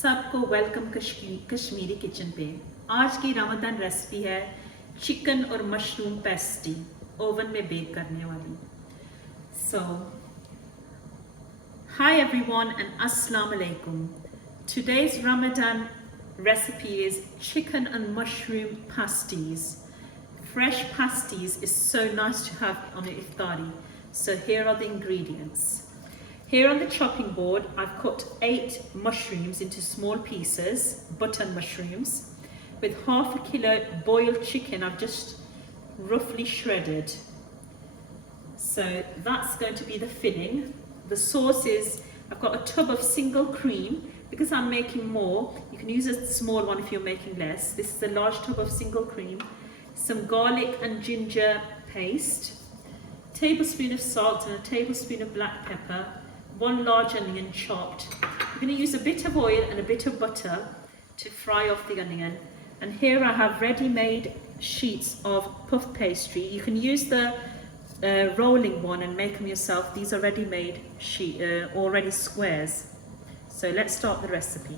सबको welcome Kashmiri kitchen पे। आज की रमजान रेसिपी है चिकन और मशरूम पेस्टी, ओवन में बेक करने वाली। So, hi everyone and assalamu alaikum. Today's Ramadan recipe is chicken and mushroom pasties. Fresh pasties is so nice to have on an iftari. So here are the ingredients. Here on the chopping board, I've cut 8 mushrooms into small pieces, button mushrooms, with half a kilo boiled chicken I've just roughly shredded. So that's going to be the filling. The sauce is, I've got a tub of single cream. Because I'm making more, you can use a small one if you're making less. This is a large tub of single cream, some garlic and ginger paste, a tablespoon of salt and a tablespoon of black pepper, 1 large onion chopped. You're going to use a bit of oil and a bit of butter to fry off the onion. And here I have ready-made sheets of puff pastry. You can use the rolling one and make them yourself. These are ready-made already squares. So let's start the recipe.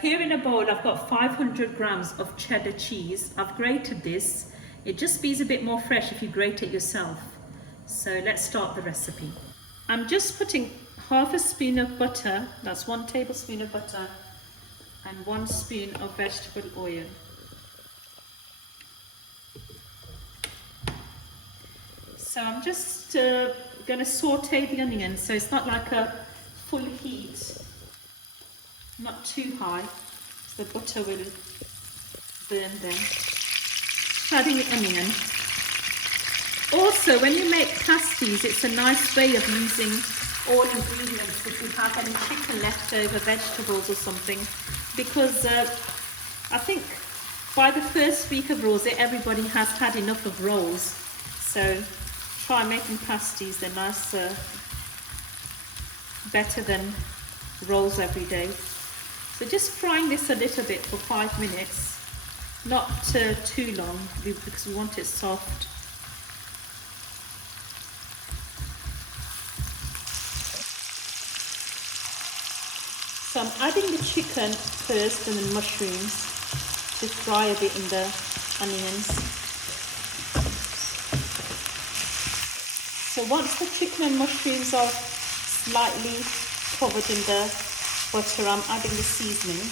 Here in a bowl I've got 500 grams of cheddar cheese. I've grated this. It just be a bit more fresh if you grate it yourself. So let's start the recipe. I'm just putting half a spoon of butter, that's 1 tablespoon of butter, and 1 spoon of vegetable oil. So I'm just going to saute the onions so it's not like a full heat, not too high, so the butter will burn then. Adding the onion. Also, when you make pasties, it's a nice way of using all ingredients if you have any chicken left over, vegetables or something, because I think by the first week of Rosa, everybody has had enough of rolls. So try making pasties, they're nice, better than rolls every day. So just frying this a little bit for 5 minutes, not too long because we want it soft. So I'm adding the chicken first and then mushrooms to fry a bit in the onions. So once the chicken and mushrooms are slightly covered in the butter, I'm adding the seasoning.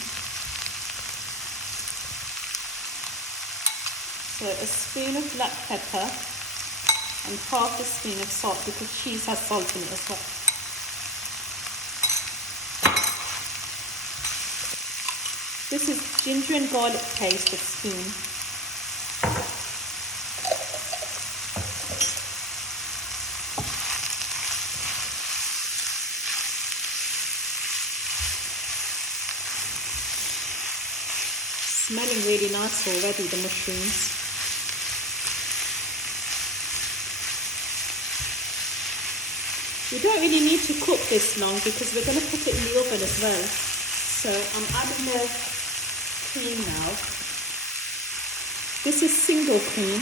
So a spoon of black pepper and half a spoon of salt because cheese has salt in it as well. This is ginger and garlic paste, a spoon. Smelling really nice already, the mushrooms. You don't really need to cook this long because we're going to put it in the oven as well. So I'm adding the cream now. This is single cream.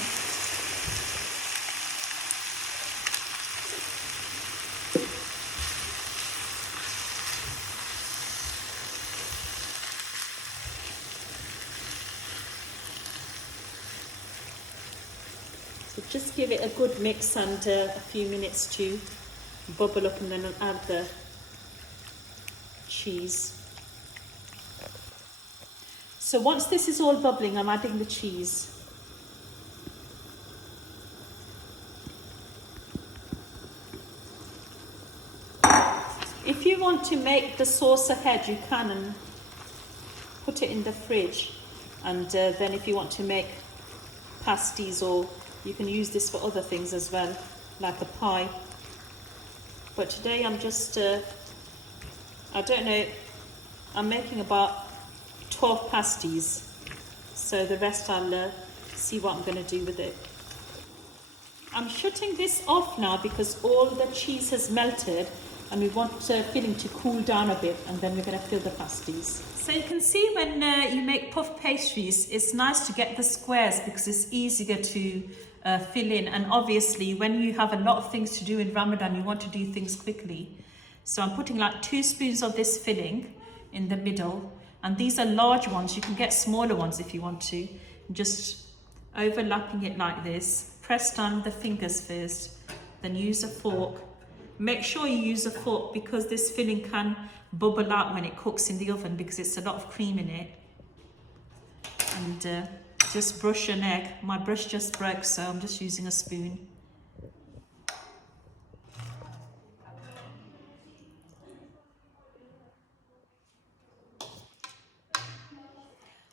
So just give it a good mix and a few minutes to bubble up, and then I'll add the cheese. So once this is all bubbling, I'm adding the cheese. If you want to make the sauce ahead, you can and put it in the fridge. And then if you want to make pasties, or you can use this for other things as well, like a pie. But today I'm just, I don't know, I'm making about 12 pasties, so the rest I'll see what I'm going to do with it. I'm shutting this off now because all the cheese has melted and we want the filling to cool down a bit, and then we're going to fill the pasties. So you can see when you make puff pastries, it's nice to get the squares because it's easier to fill in, and obviously when you have a lot of things to do in Ramadan, you want to do things quickly. So I'm putting like 2 spoons of this filling in the middle. And these are large ones. You can get smaller ones if you want to. Just overlapping it like this. Press down with the fingers first, then use a fork. Make sure you use a fork because this filling can bubble out when it cooks in the oven because it's a lot of cream in it. And just brush an egg. My brush just broke, so I'm just using a spoon.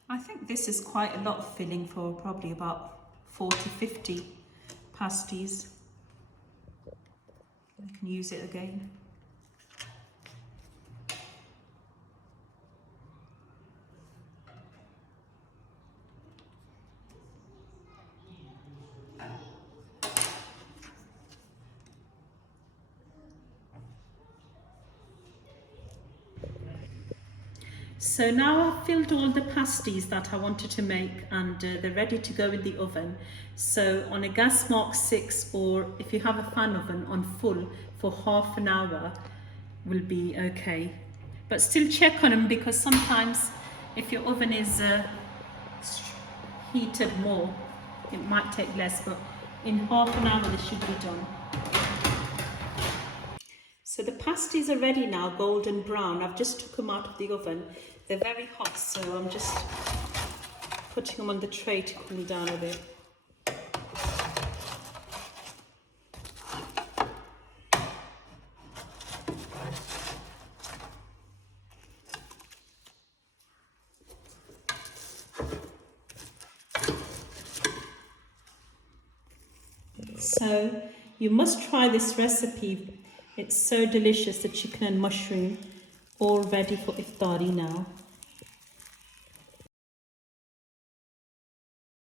I think this is quite a lot of filling for probably about 40-50 pasties. I can use it again. So now I've filled all the pasties that I wanted to make, and they're ready to go in the oven. So on a gas mark 6, or if you have a fan oven on full for half an hour will be okay. But still check on them because sometimes if your oven is heated more, it might take less, but in half an hour they should be done. So the pasties are ready now, golden brown. I've just took them out of the oven. They're very hot, so I'm just putting them on the tray to cool down a bit. So you must try this recipe. It's so delicious, the chicken and mushroom, all ready for iftari now.